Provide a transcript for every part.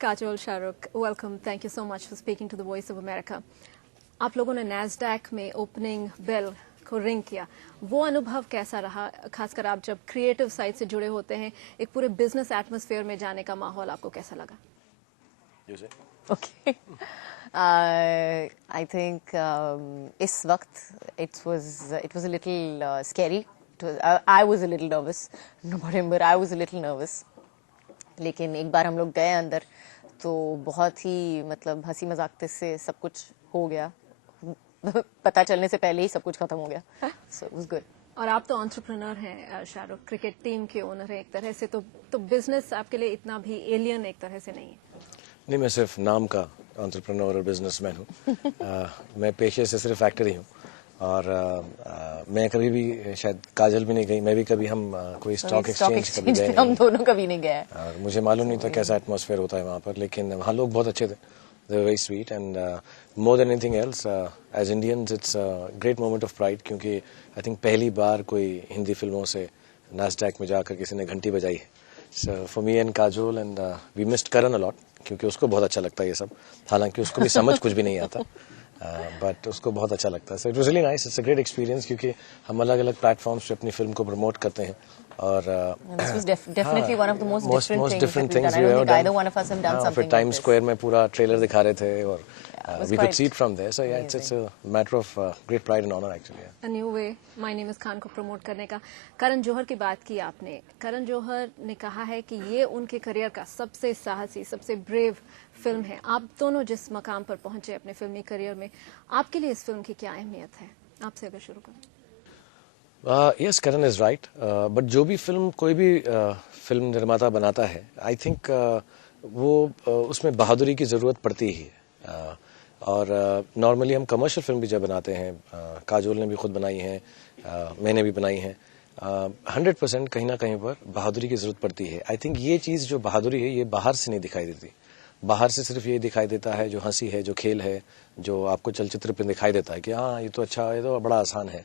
Kajol, Shahrukh, welcome, thank you so much for speaking to the Voice of America. आप लोगों ने Nasdaq में opening bell को रिंग किया, वो अनुभव कैसा रहा? खासकर आप जब क्रिएटिव साइड से जुड़े होते हैं, एक पूरे बिजनेस एटमॉस्फेयर में जाने का माहौल आपको कैसा लगा? Okay. I think इस वक्त it was a little scary. I was a little nervous. No, but I was a little nervous. लेकिन एक बार हम लोग गए अंदर तो बहुत ही मतलब हंसी मजाक से सब कुछ हो गया। पता चलने से पहले ही सब कुछ खत्म हो गया। So it was good. और आप तो एंटरप्रेन्योर हैं शाहरुख, क्रिकेट टीम के ओनर हैं एक तरह से, तो बिजनेस आपके लिए इतना भी एलियन एक तरह से नहीं है। नहीं, मैं सिर्फ नाम का एंटरप्रेन्योर और बिजनेसमैन हूँ। मैं पेशे से सिर्फ एक्टर ही हूँ और मैं कभी भी, शायद काजल भी नहीं गई, मैं भी कभी, हम कोई स्टॉक एक्सचेंज कभी गए नहीं, हम दोनों कभी नहीं गए। और मुझे मालूम नहीं था कैसा एटमॉस्फेयर होता है वहाँ पर, लेकिन वहाँ लोग बहुत अच्छे थे, they were very sweet and more than anything else as Indians it's great moment of pride, क्योंकि आई थिंक पहली बार कोई हिंदी फिल्मों से नैस्डैक में जाकर किसी ने घंटी बजाई है। So for me and Kajol and we missed Karan a lot, क्योंकि उसको बहुत अच्छा लगता है ये सब, हालांकि उसको भी समझ कुछ भी नहीं आता, बट उसको बहुत अच्छा लगता है। So it was really nice, it's a great experience, क्योंकि हम अलग अलग प्लेटफॉर्म्स पे अपनी फिल्म को प्रमोट करते हैं और this was definitely one of the most different things that we've done. I don't think either one of us have done something फिर like टाइम this. स्क्वायर में पूरा ट्रेलर दिखा रहे थे और was we could quite see it from there. So yeah, it's a matter of great pride and honor actually. Yeah. A new way, My Name is Khan को promote करने का। करण जौहर की बात की आपने, करण जौहर ने कहा है कि ये उनके करियर का सबसे साहसी, सबसे ब्रेव फिल्म है। आप दोनों जिस मकाम पर पहुंचे अपने फिल्मी करियर में, आपके लिए इस फिल्म की क्या अहमियत है? आपसे अगर शुरू करें। Yes, Karan is right. But जो भी फिल्म, कोई भी फिल्म निर्माता बनाता है, आई थिंक वो उसमें बहादुरी की ज़रूरत पड़ती ही है। और नॉर्मली हम कमर्शियल फिल्म भी जब बनाते हैं, काजोल ने भी खुद बनाई हैं, मैंने भी बनाई हैं, 100% कहीं ना कहीं पर बहादुरी की ज़रूरत पड़ती है। आई थिंक ये चीज़ जो बहादुरी है, ये बाहर से नहीं दिखाई देती। बाहर से सिर्फ ये दिखाई देता है जो हंसी है, जो खेल है, जो आपको चलचित्र पे दिखाई देता है कि हाँ ये तो अच्छा, ये तो बड़ा आसान है।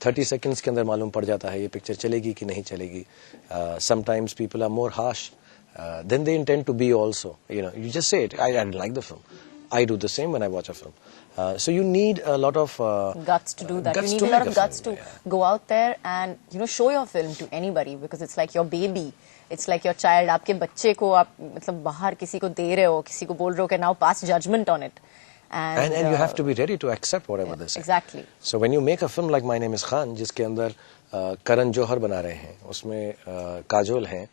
30 सेकेंड्स के अंदर मालूम पड़ जाता है ये पिक्चर चलेगी कि नहीं चलेगी। Sometimes people are more harsh than they intend to be also, you just say it, I didn't like the film. I do the same when I watch a film. So you need a lot of guts to do that. You need a lot of guts to go out there and show your film to anybody, because it's like your baby. It's like your child. आपके बच्चे को आप मतलब बाहर किसी को दे रहे हो, किसी को बोल रहे हो कि now pass judgment on it. And you have to be ready to accept whatever they say. Exactly. So when you make a film like My Name is Khan, जिसके अंदर करण जौहर बना रहे हैं, उसमें काजोल हैं,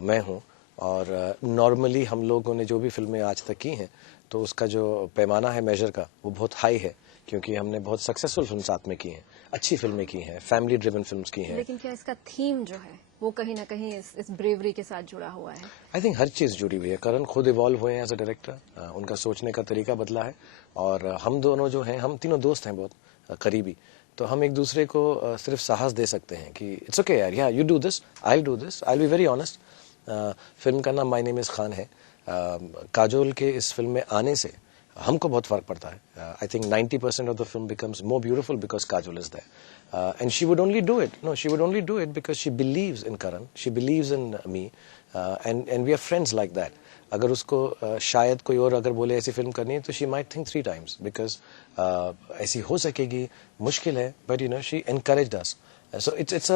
मैं हूँ, और नॉर्मली हम लोगों ने जो भी फिल्में आज तक की हैं, तो उसका जो पैमाना है मेजर का, वो बहुत हाई है, क्योंकि हमने बहुत सक्सेसफुल फिल्म साथ में की हैं, अच्छी फिल्में की हैं, फैमिली ड्रिवन फिल्म्स की हैं। लेकिन क्या इसका थीम जो है वो कहीं ना कहीं इस ब्रेवरी के साथ जुड़ा हुआ है? आई थिंक हर चीज़ जुड़ी हुई है। करण खुद इवॉल्व हुए हैं एज अ डायरेक्टर, उनका सोचने का तरीका बदला है, और हम दोनों जो हैं, हम तीनों दोस्त हैं बहुत करीबी, तो हम एक दूसरे को सिर्फ साहस दे सकते हैं कि इट्स ओके यार, या you do this, I do this, I be very honest. Film का नाम माय नेम इज़ खान है। काजोल के इस फिल्म में आने से हमको बहुत फर्क पड़ता है। I think 90% of the film becomes more beautiful because Kajol is there, and she would only do it, no she would only do it because she believes in Karan, she believes in me, and we are friends like that. अगर उसको शायद कोई और अगर बोले ऐसी film करनी है, तो she might think 3 times, because ऐसी हो सकेगी, मुश्किल है, but she encouraged us. So it's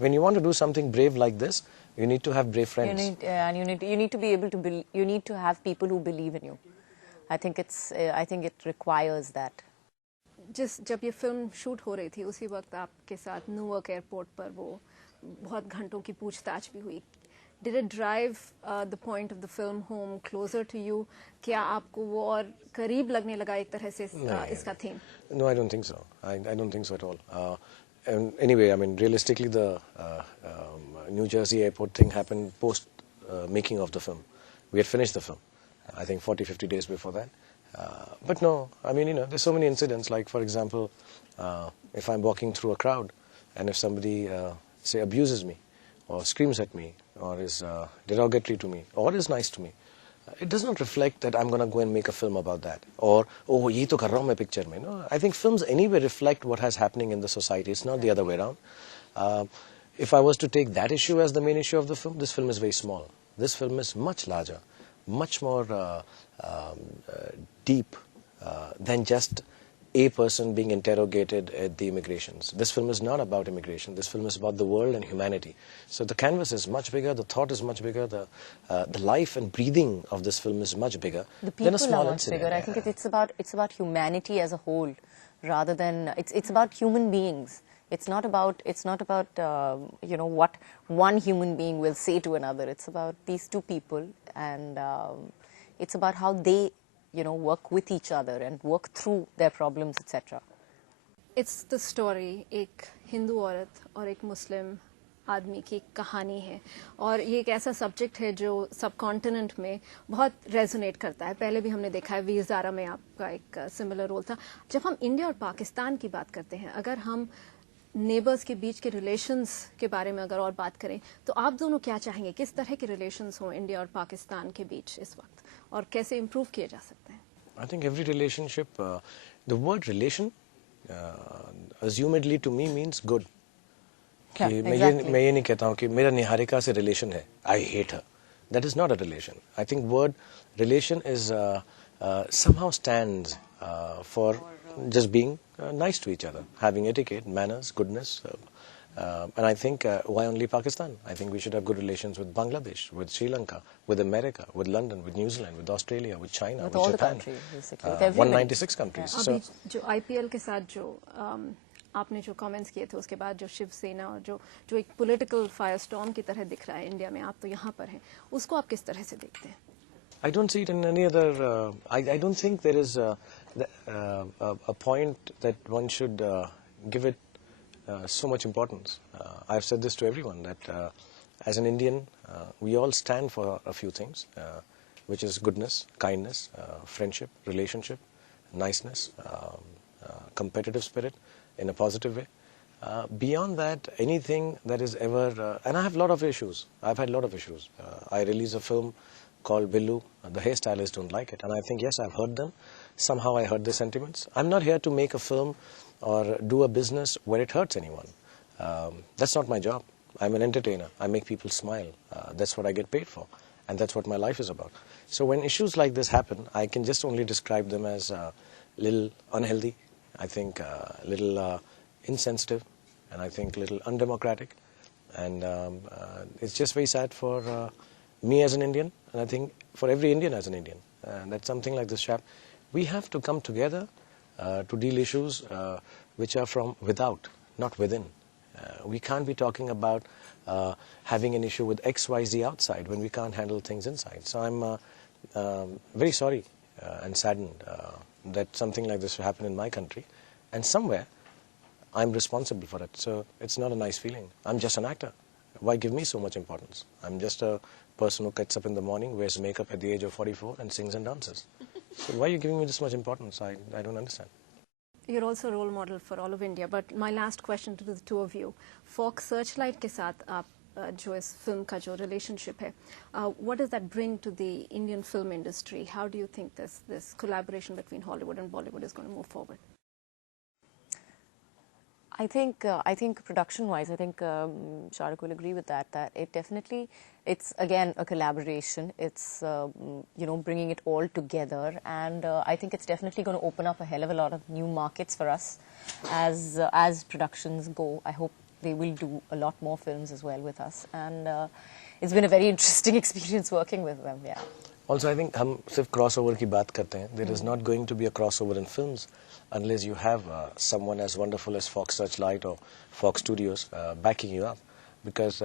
when you want to do something brave like this, you need to have brave friends. You need to be able to you need to have people who believe in you. I think it requires that. जब ये film shoot हो रही थी, उसी वक्त आपके साथ New York airport पर वो बहुत घंटों की पूछताछ भी हुई। Did it drive the point of the film home closer to you? क्या आपको वो और करीब लगने लगा एक तरह से इसका theme? No, I don't think so. I don't think so at all. And anyway, I mean, realistically, the New Jersey airport thing happened post making of the film. We had finished the film, I think 40-50 days before that. But no, I mean, there's so many incidents. Like, for example, if I'm walking through a crowd, and if somebody, say, abuses me, or screams at me, or is derogatory to me, or is nice to me, it does not reflect that I'm going to go and make a film about that. Or, oh, ye to kar raha hu main picture mein. No, I think films anyway reflect what has happening in the society. It's not the other way around. If I was to take that issue as the main issue of the film, this film is very small. This film is much larger. much more deep than just a person being interrogated at the immigrations. This film is not about immigration. This film is about the world and humanity. So the canvas is much bigger, the thought is much bigger, the life and breathing of this film is much bigger The than a people small are much incident. bigger. I think it's about humanity as a whole, rather than it's about human beings. It's not about you know, what one human being will say to another. It's about these two people, and it's about how they, you know, work with each other and work through their problems, etc. It's the story एक हिंदू औरत और एक मुस्लिम आदमी की कहानी है, और ये एक ऐसा सब्जेक्ट है जो सब कॉन्टिनेंट में बहुत रेजोनेट करता है. पहले भी हमने देखा है, वीर ज़ारा में आपका एक सिमिलर रोल था. जब हम इंडिया और पाकिस्तान की बात करते हैं, अगर हम नेबर्स के बीच के रिलेशंस के बारे में अगर और बात करें, तो आप दोनों क्या चाहेंगे, किस तरह के रिलेशंस हों इंडिया और पाकिस्तान के बीच इस वक्त, और कैसे इम्प्रूव किए जा सकते हैं? I think every relationship, the word relation, assumedly to me means good. Yeah, कि exactly. मैं ये नहीं कहता हूँ कि मेरा निहारिका से relation है, I hate her. That is not a relation. I think word relation is somehow stands for just being nice to each other, having etiquette, manners, goodness. And I think why only Pakistan? I think we should have good relations with Bangladesh, with Sri Lanka, with America, with London, with New Zealand, with Australia, with China, With with all the Japan. countries, basically, with everybody. 196 countries. Yeah. So अभी जो IPL के साथ जो आपने जो comments किए थे, उसके बाद जो शिवसेना और जो एक पॉलिटिकल फायरस्टॉर्म की तरह दिख रहा है इंडिया में, आप तो यहाँ पर हैं, उसको आप किस तरह से देखते हैं? I don't see it in any other. I don't think there is a point that one should give it so much importance. I've said this to everyone that as an Indian, we all stand for a few things, which is goodness, kindness, friendship, relationship, niceness, competitive spirit in a positive way. Beyond that, anything that is ever, and I have a lot of issues. I've had a lot of issues. I release a film called Billu. The hairstylists don't like it, and I think, yes, I've heard them. Somehow I heard their sentiments. I'm not here to make a film or do a business where it hurts anyone. That's not my job. I'm an entertainer. I make people smile. That's what I get paid for, and that's what my life is about. So when issues like this happen, I can just only describe them as a little unhealthy, I think a little insensitive, and I think a little undemocratic. And it's just very sad for me as an Indian, and I think for every Indian as an Indian, that something like this chap, we have to come together to deal issues which are from without, not within. We can't be talking about having an issue with XYZ outside when we can't handle things inside. So I'm very sorry and saddened that something like this will happen in my country, and somewhere I'm responsible for it. So it's not a nice feeling. I'm just an actor. Why give me so much importance? I'm just a person who gets up in the morning, wears makeup at the age of 44, and sings and dances. So why are you giving me this much importance? I don't understand. You're also a role model for all of India. But my last question to the two of you, Fox Searchlight के साथ आप जो इस film का जो relationship है, what does that bring to the Indian film industry? How do you think this collaboration between Hollywood and Bollywood is going to move forward? I think production-wise, I think Shahrukh will agree with that. That it definitely, it's again a collaboration. It's you know, bringing it all together, and I think it's definitely going to open up a hell of a lot of new markets for us as productions go. I hope they will do a lot more films as well with us, and it's been a very interesting experience working with them. Yeah. Also, I think हम सिर्फ crossover की बात करते हैं. There is not going to be a crossover in films unless you have someone as wonderful as Fox Searchlight or Fox Studios backing you up. Because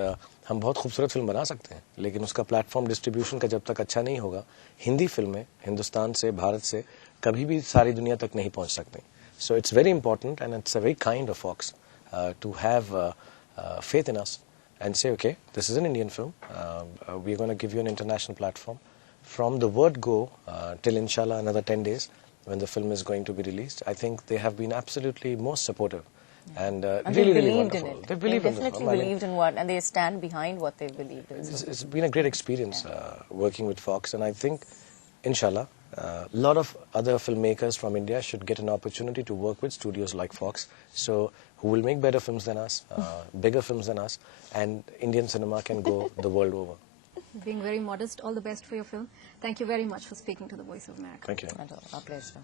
हम बहुत खूबसूरत film बना सकते हैं, लेकिन उसका प्लेटफॉर्म डिस्ट्रीब्यूशन का जब तक अच्छा नहीं होगा, हिंदी फिल्में हिंदुस्तान से, भारत से कभी भी सारी दुनिया तक नहीं पहुंच सकती. So it's very important, and it's a very kind of Fox to have faith in us and say, okay, this is an Indian film. We're going to give you an international platform. From the word go till inshallah another 10 days when the film is going to be released, I think they have been absolutely most supportive. And really, really wonderful. In it. They believe in definitely this. believed in what, and they stand behind what they believed in. It's been a great experience working with Fox, and I think, inshallah, a lot of other filmmakers from India should get an opportunity to work with studios like Fox, so who will make better films than us, bigger films than us, and Indian cinema can go the world over. being very modest. All the best for your film. Thank you very much for speaking to the Voice of America. Thank you. Our pleasure.